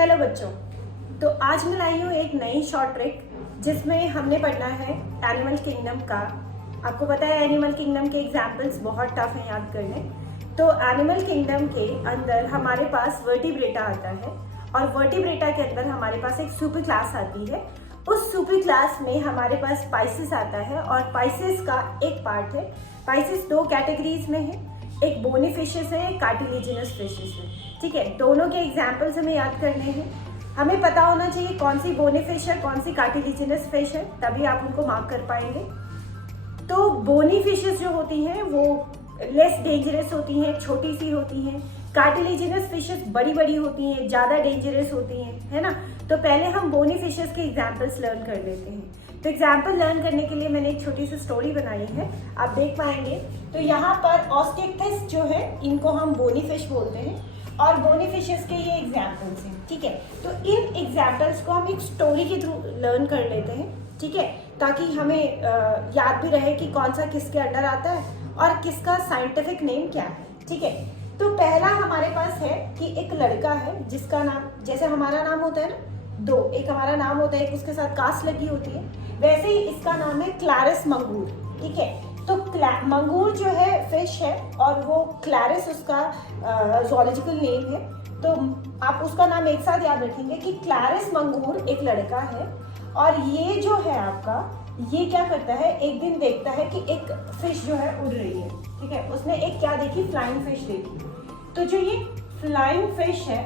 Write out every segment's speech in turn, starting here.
Hello बच्चों, तो आज मैं लाई हूँ एक नई शॉर्ट ट्रिक जिसमें हमने पढ़ना है एनिमल किंगडम का। आपको पता है एनिमल किंगडम के एग्जाम्पल्स बहुत टफ हैं याद करने। तो एनिमल किंगडम के अंदर हमारे पास वर्टिब्रेटा आता है और वर्टिब्रेटा के अंदर हमारे पास एक सुपर क्लास आती है। उस सुपर क्लास में हमारे पास पाइसेस आता है और पाइसेस का एक पार्ट है। पाइसेस दो कैटेगरीज में है, एक बोनी फिशेस है, एक कार्टिलेजिनस फिशेस है। ठीक है, दोनों के एग्जाम्पल्स हमें याद करने हैं। हमें पता होना चाहिए कौन सी बोनी फिश है, कौन सी कार्टिलेजिनस फिश है, तभी आप उनको मार्क कर पाएंगे। तो बोनी फिशेस जो होती हैं वो लेस डेंजरस होती हैं, छोटी सी होती हैं। कार्टिलेजिनस फिशेस बड़ी बड़ी होती हैं, ज़्यादा डेंजरस होती हैं, है ना। तो पहले हम बोनी फिशेस के एग्जाम्पल्स लर्न कर लेते हैं। तो एग्जाम्पल लर्न करने के लिए मैंने एक छोटी सी स्टोरी बनाई है, आप देख पाएंगे। तो यहाँ पर ऑस्टिक्टिस जो है इनको हम बोनी फिश बोलते हैं और बोनी फिशेस के ये एग्जाम्पल्स हैं। ठीक है, तो इन एग्जाम्पल्स को हम एक स्टोरी के थ्रू लर्न कर लेते हैं। ठीक है, ताकि हमें याद भी रहे कि कौन सा किसके अंडर आता है और किसका साइंटिफिक नेम क्या है। ठीक है, तो पहला हमारे पास है कि एक लड़का है जिसका नाम, जैसे हमारा नाम होता है ना दो, एक हमारा नाम होता है, एक उसके साथ कास्ट लगी होती है, वैसे ही इसका नाम है क्लैरिस मंगूर। ठीक है, तो मंगूर जो है फिश है और वो क्लैरिस उसका ज़ूलॉजिकल नेम है। तो आप उसका नाम एक साथ याद रखेंगे कि क्लैरिस मंगूर एक लड़का है और ये जो है आपका, ये क्या करता है, एक दिन देखता है कि एक फिश जो है उड़ रही है। ठीक है, उसने एक क्या देखी, फ्लाइंग फिश देखी। तो जो ये फ्लाइंग फिश है,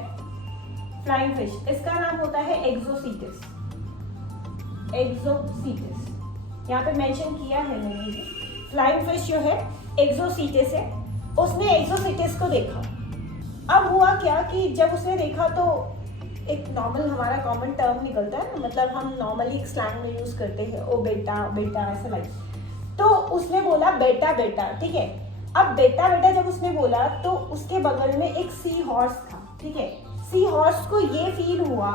फ्लाइंग फिश, इसका नाम होता है एक्सोसीटिस। एक्सोसीटिस यहाँ पे मेंशन किया है मैंने। फ्लाइंग फिश जो है एक्सोसीटिस है। उसने एक्सोसीटिस को देखा। अब हुआ क्या कि जब उसने देखा तो एक नॉर्मल हमारा कॉमन टर्म निकलता है ना, मतलब हम नॉर्मली एक स्लैंग में यूज करते हैं, ओ बेटा बेटा ऐसा लाइक। तो उसने बोला बेटा बेटा। ठीक है, अब बेटा बेटा जब उसने बोला तो उसके बगल में एक सी हॉर्स था। ठीक है, सी हॉर्स को ये फील हुआ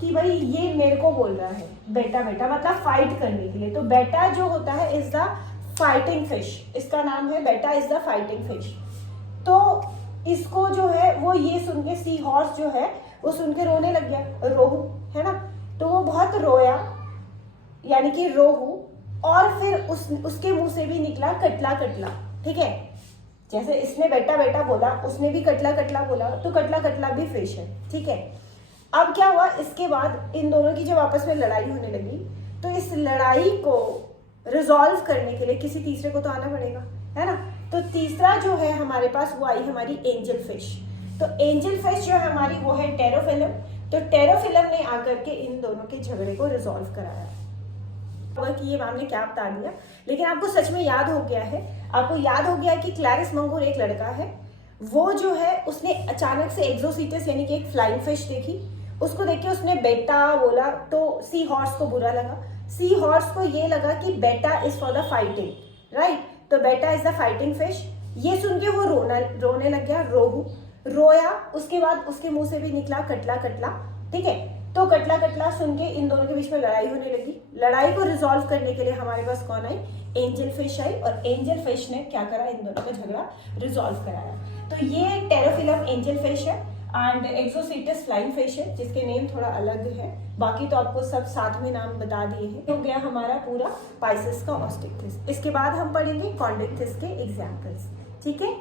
कि भाई ये मेरे को बोल रहा है बेटा बेटा, मतलब फाइट करने के लिए। तो बेटा जो होता है इज द फाइटिंग फिश, इसका नाम है बेटा इज द फाइटिंग फिश। तो इसको जो है वो ये सुन के, सी हॉर्स जो है वो सुन के रोने लग गया, रोहू है ना। तो वो बहुत रोया, यानी कि रोहू, और फिर उसके मुंह से भी निकला कटला कटला। ठीक है, जैसे इसने बेटा बेटा बोला, उसने भी कटला कटला बोला, तो कटला कटला भी फिश है। ठीक है, अब क्या हुआ, इसके बाद इन दोनों की जब आपस में लड़ाई होने लगी तो इस लड़ाई को रिजॉल्व करने के लिए किसी तीसरे को तो आना पड़ेगा, है ना। तो तीसरा जो है हमारे पास वो आई हमारी एंजल फिश। तो एंजल फिश जो है हमारी वो है टेरोफिलम। तो टेरोफिलम ने आकर के इन दोनों के झगड़े को रिजॉल्व कराया। कि ये मैम ने क्या बता दिया, लेकिन आपको सच में याद हो गया है। आपको याद हो गया कि क्लैरिस मंगूर एक लड़का है, वो जो है उसने अचानक से एक्सोसीटिस यानी कि एक फ्लाइंग फिश देखी। उसको देख के उसने बेटा बोला तो सी हॉर्स को बुरा लगा। सी हॉर्स को ये लगा कि बेटा is for the fighting, right. तो बेटा इज द फाइटिंग फिश। ये सुन के वो रोने लग गया, रोहू रोया। उसके बाद उसके मुंह से भी निकला कटला कटला। ठीक है, तो कटला कटला सुन के इन दोनों के बीच में लड़ाई होने लगी। लड़ाई को रिजॉल्व करने के लिए हमारे पास कौन आई, एंजल फिश आई, और एंजल फिश ने क्या करा, इन दोनों का झगड़ा रिजॉल्व कराया। तो ये टेरोफिलम एंजल फिश है एंड एक्सोसीटिस फ्लाइंग फिश है, जिसके नेम थोड़ा अलग है। बाकी तो आपको सब साथ में नाम बता दिए हैं। हो गया हमारा पूरा पाइसेस का ऑस्टिक्टिस। इसके बाद हम पढ़ेंगे कॉन्ड्रिक्टिस के एग्जाम्पल्स। ठीक है।